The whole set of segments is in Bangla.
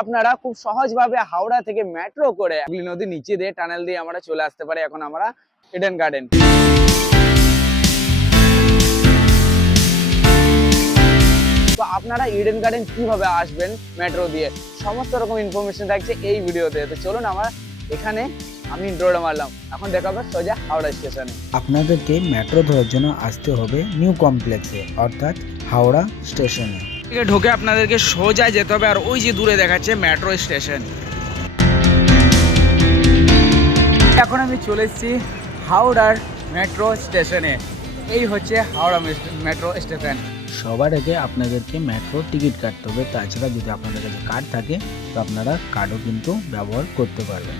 আপনারা খুব সহজভাবে হাওড়া থেকে মেট্রো করে হুগলি নদী নিচে দিয়ে টানেল দিয়ে আমরা চলে আসতে পারি। এখন আমরা ইডেন গার্ডেন তো আপনারা ইডেন গার্ডেন কীভাবে আসবেন মেট্রো দিয়ে? সমস্ত রকম ইনফরমেশন থাকছে এই ভিডিওতে। তো চলুন আমার এখানে আমি ইন্ট্রোটা মারলাম। এখন দেখাবো সোজা হাওড়া স্টেশনে আপনাদেরকে মেট্রো ধরার জন্য আসতে হবে নিউ কমপ্লেক্সে অর্থাৎ হাওড়া স্টেশনে থেকে ঢোকে আপনাদেরকে সোজা যেতে হবে আর ওই যে দূরে দেখাচ্ছে মেট্রো স্টেশন। এখন আমি চলে এসেছি হাওড়ার মেট্রো স্টেশনে। এই হচ্ছে হাওড়া মেট্রো স্টেশন। সবার আগে আপনাদেরকে মেট্রো টিকিট কাটতে হবে। তাছাড়া যদি আপনাদের কাছে কার্ড থাকে, তো আপনারা কার্ডও কিন্তু ব্যবহার করতে পারবেন।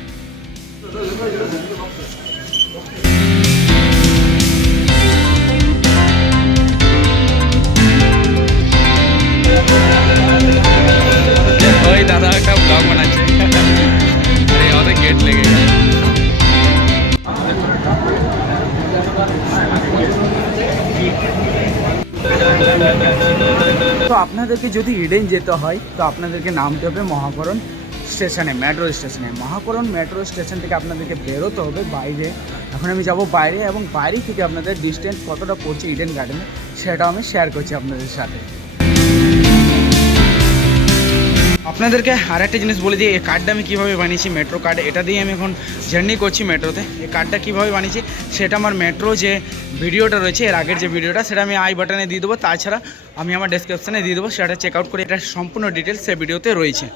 আরে অনেক গেট তো আপনাদেরকে যদি ইডেন যেতে হয়, তো আপনাদেরকে নামতে হবে মহাকরণ স্টেশনে, মেট্রো স্টেশনে। মহাকরণ মেট্রো স্টেশন থেকে আপনাদেরকে বেরোতে হবে বাইরে। এখন আমি যাব বাইরে এবং বাইরে থেকে আপনাদের ডিস্টেন্স কতটা পড়ছে ইডেন গার্ডেনে সেটাও আমি শেয়ার করছি আপনাদের সাথে। আপনাদেরকে আর একটা জিনিস বলে দিই, এই কার্ডটা আমি কীভাবে বানিয়েছি মেট্রো কার্ড এটা দিয়ে আমি এখন জার্নি করছি মেট্রোতে এই কার্ডটা কীভাবে বানিয়েছি, সেটা আমার মেট্রো যে ভিডিওটা রয়েছে, এর আগের যে ভিডিওটা, সেটা আমি আই বাটনে দিয়ে দেবো। তাছাড়া আমি আমার ডেসক্রিপশানে দিয়ে দেবো, সেটা চেক আউট করে এটা সম্পূর্ণ ডিটেলস সে ভিডিওতে রয়েছে।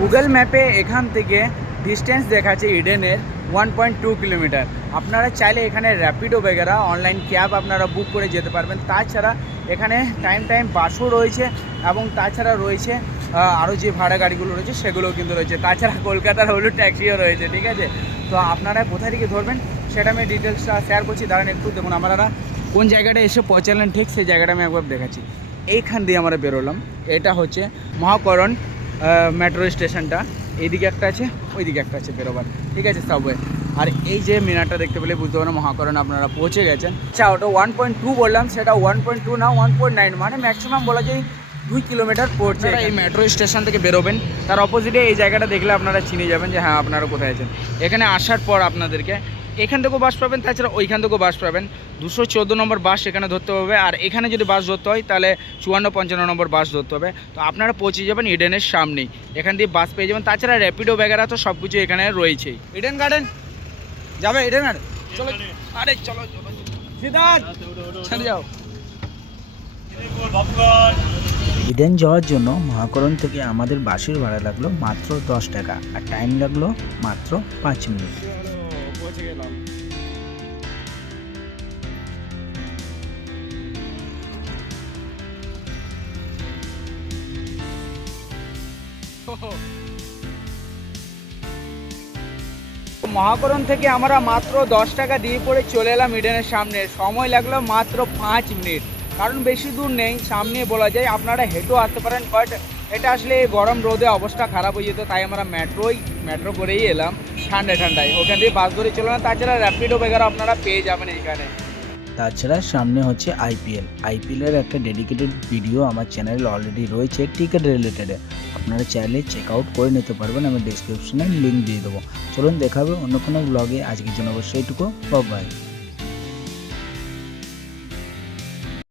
গুগল ম্যাপে এখান থেকে ডিস্টেন্স দেখাচ্ছে ইডেনের ওয়ান পয়েন্ট টু কিলোমিটার আপনারা চাইলে এখানে র্যাপিডো বেগেরা অনলাইন ক্যাব আপনারা বুক করে যেতে পারবেন। তাছাড়া এখানে টাইম টাইম বাসও রয়েছে এবং তাছাড়া রয়েছে আরও যে ভাড়া গাড়িগুলো রয়েছে সেগুলোও কিন্তু রয়েছে। তাছাড়া কলকাতার হলু ট্যাক্সিও রয়েছে, ঠিক আছে? তো আপনারা কোথায় থেকে ধরবেন সেটা আমি ডিটেলসটা শেয়ার করছি, দাঁড়ান একটু, দেখুন আপনারা কোন জায়গাটা এসে পৌঁছালেন ঠিক সেই জায়গাটা আমি একবার দেখাচ্ছি। এইখান দিয়ে আমরা বেরোলাম। এটা হচ্ছে মহাকরণ মেট্রো স্টেশনটা এইদিকে একটা আছে ওইদিকে একটা আছে বেরোবার। ঠিক আছে সাবওয়ে আর এই যে মিনারটা দেখতে পেলে বুঝতে পারেন মহাকরণ আপনারা পৌঁছে গেছেন। আচ্ছা ওটা ওয়ান পয়েন্ট টু বললাম সেটা ওয়ান পয়েন্ট টু না ওয়ান পয়েন্ট নাইন মানে ম্যাক্সিমাম বলা যায় দুই কিলোমিটার পড়ছে এই মেট্রো স্টেশন থেকে বেরোবেন তার অপোজিটে এই জায়গাটা দেখলে আপনারা চিনে যাবেন যে হ্যাঁ আপনারা কোথায় আছেন। এখানে আসার পর আপনাদেরকে এখান থেকেও বাস পাবেন তাছাড়া ওইখান থেকেও বাস পাবেন। দুশো চোদ্দ নম্বর বাস এখানে ধরতে হবে আর এখানে যদি বাস ধরতে হয় তাহলে চুয়ান্ন পঞ্চান্ন নম্বর বাস ধরতে হবে। তো আপনারা পৌঁছে যাবেন ইডেনের সামনেই। এখান দিয়ে বাস পেয়ে যাবেন তাছাড়া র্যাপিডো ব্যাগেরা তো সব কিছু এখানে রয়েছেই। ইডেন গার্ডেন যাবে ইডেন গার্ডেন চলো আরে চলো চলো চলে। যাও। ইডেন যাওয়ার জন্য মহাকরণ থেকে আমাদের বাসের ভাড়া লাগল মাত্র দশ টাকা আর টাইম লাগল মাত্র পাঁচ মিনিট। পৌঁছে গেলাম। মহাকরণ থেকে আমরা মাত্র দশ টাকা দিয়ে পড়ে চলে এলাম ইডেনের সামনে। সময় লাগল মাত্র পাঁচ মিনিট। কারণ বেশি দূর নেই, সামনে বলা যায়। আপনারা হেঁটেও আসতে পারেন, বাট এটা আসলে গরম রোদে অবস্থা খারাপ হয়ে যেত, তাই আমরা মেট্রোই মেট্রো করেই এলাম। ঠান্ডায় ঠান্ডায়। ওখান দিয়ে বাস ধরে চলে না, তাছাড়া র্যাপিডো বেগার আপনারা পেয়ে যাবেন এইখানে। তাছাড়া সামনে হচ্ছে আইপিএল আইপিএলের একটা ডেডিকেটেড ভিডিও আমার চ্যানেলে অলরেডি রয়েছে টিকিট রিলেটেডে আপনারা চাইলে চেক আউট করে নিতে পারবেন, আমি ডিসক্রিপশনে লিঙ্ক দিয়ে দেবো। চলুন দেখাবে অন্য কোনো ব্লগে আজকের জন্য অবশ্যই এটুকু। বাই